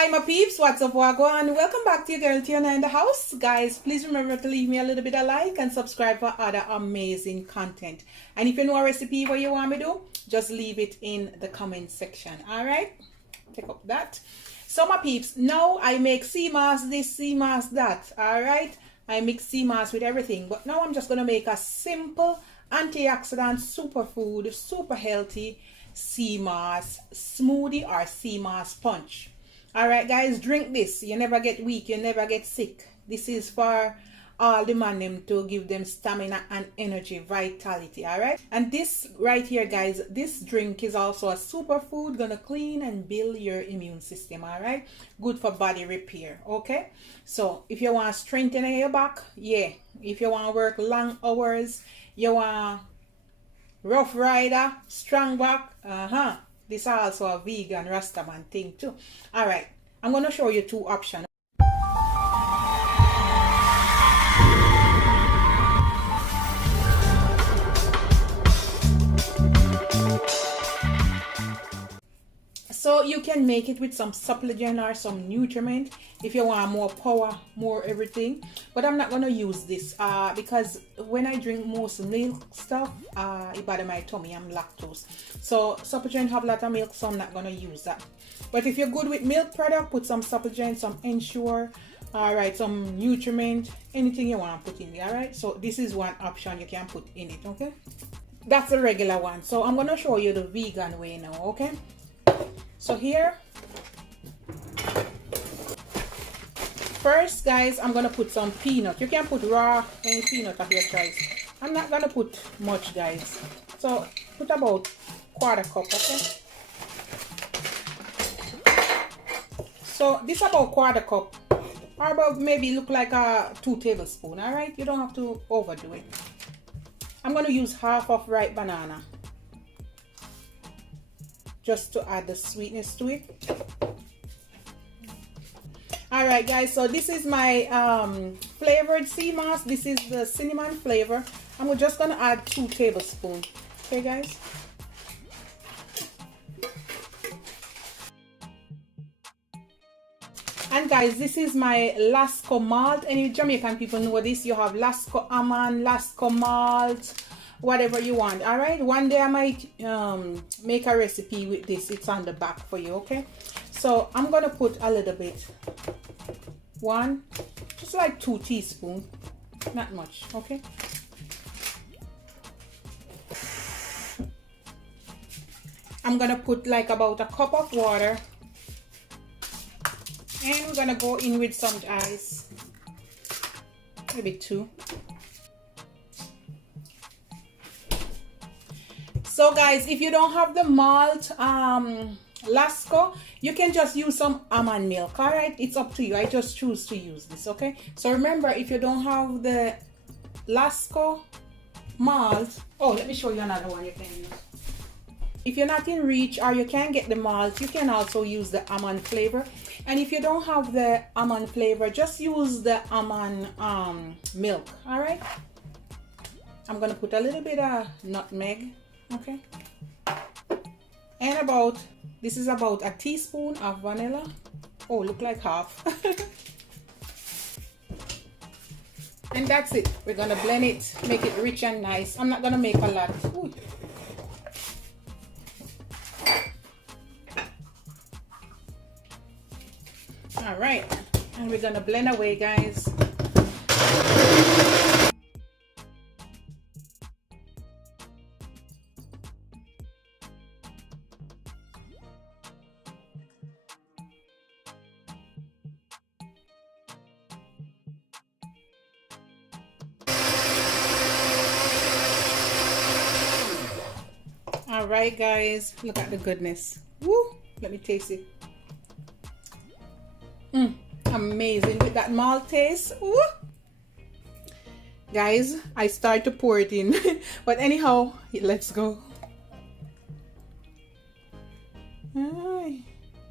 Hi my peeps, what's up, wagwan? Welcome back to your girl Tiana in the house. Guys, please remember to leave me a little bit of like and subscribe for other amazing content. And if you know a recipe what you want me to do, just leave it in the comment section. Alright? Take up that. So my peeps, now I make sea moss this, sea moss that. Alright? I mix sea moss with everything. But now I'm just going to make a simple antioxidant superfood, super healthy sea moss smoothie or sea moss punch. Alright guys, drink this. You never get weak, you never get sick. This is for all the man them to give them stamina and energy, vitality. Alright, and this right here guys, this drink is also a superfood, gonna clean and build your immune system. Alright, good for body repair. Okay, so if you want to strengthen your back, yeah, if you want to work long hours, you want rough rider, strong back, this is also a vegan Rastaman thing too. Alright, I'm going to show you two options. So you can make it with some supplement or some nutriment if you want more power, more everything. But I'm not going to use this because when I drink most milk stuff, it bother my tummy. I'm lactose. So supplement have a lot of milk, so I'm not going to use that. But if you're good with milk product, put some supplement, some Ensure, alright, some nutriment, anything you want to put in there. Alright, so this is one option you can put in it. Okay, that's a regular one. So I'm going to show you the vegan way now. Okay, so here, first guys, I'm gonna put some peanut. You can put raw, any peanut of your choice. I'm not gonna put much guys. So put about quarter cup, okay? So this is about quarter cup, or about maybe look like a 2 tablespoons. All right, you don't have to overdo it. I'm gonna use half of ripe banana, just to add the sweetness to it. All right guys, so this is my flavored sea moss. This is the cinnamon flavor. I'm just gonna add 2 tablespoons. Okay guys, and guys, this is my Lasco malt. Any Jamaican people know this. You have Lasco almond, Lasco malt, whatever you want. All right, one day I might make a recipe with this. It's on the back for you. Okay, so I'm gonna put a little bit, just like 2 teaspoons, not much. Okay, I'm gonna put like about a cup of water, and we're gonna go in with some ice, maybe 2. So guys, if you don't have the malt Lasco, you can just use some almond milk. All right, it's up to you. I just choose to use this. Okay, so remember, if you don't have the Lasco malt, oh, let me show you another one you can use. If you're not in reach or you can't get the malt, you can also use the almond flavor. And if you don't have the almond flavor, just use the almond milk. All right, I'm gonna put a little bit of nutmeg. Okay, and this is about a teaspoon of vanilla. Oh, look like half. And that's it. We're gonna blend it, make it rich and nice. I'm not gonna make a lot. Ooh. All right, and we're gonna blend away guys. All right guys, look at the goodness. Woo, let me taste it. Amazing with that malt taste. Woo. Guys, I start to pour it in. But anyhow, let's go.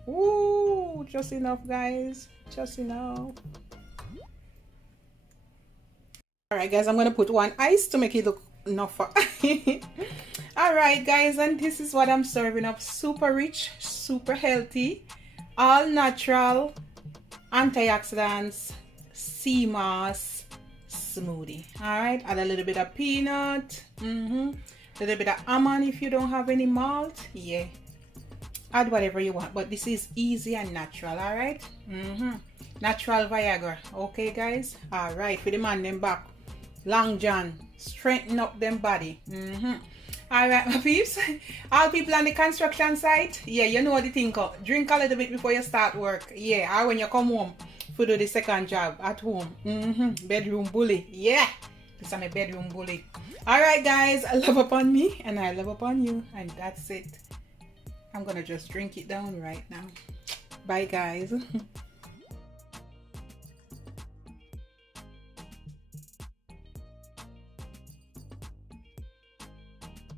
Ooh, just enough guys, just enough. All right guys, I'm gonna put 1 ice to make it look enough for all right guys, and this is what I'm serving up. Super rich, super healthy, all natural antioxidants sea moss smoothie. All right, add a little bit of peanut, little bit of almond if you don't have any malt. Yeah, add whatever you want, but this is easy and natural. All right, natural Viagra. Okay guys, all right, for the man them back, Long John, strengthen up them body. Alright my peeps, all people on the construction site, yeah, you know the thing, drink a little bit before you start work, yeah, or when you come home to do the second job at home. Bedroom bully, yeah, this is my bedroom bully. Alright guys, love upon me and I love upon you, and that's it. I'm gonna just drink it down right now. Bye guys.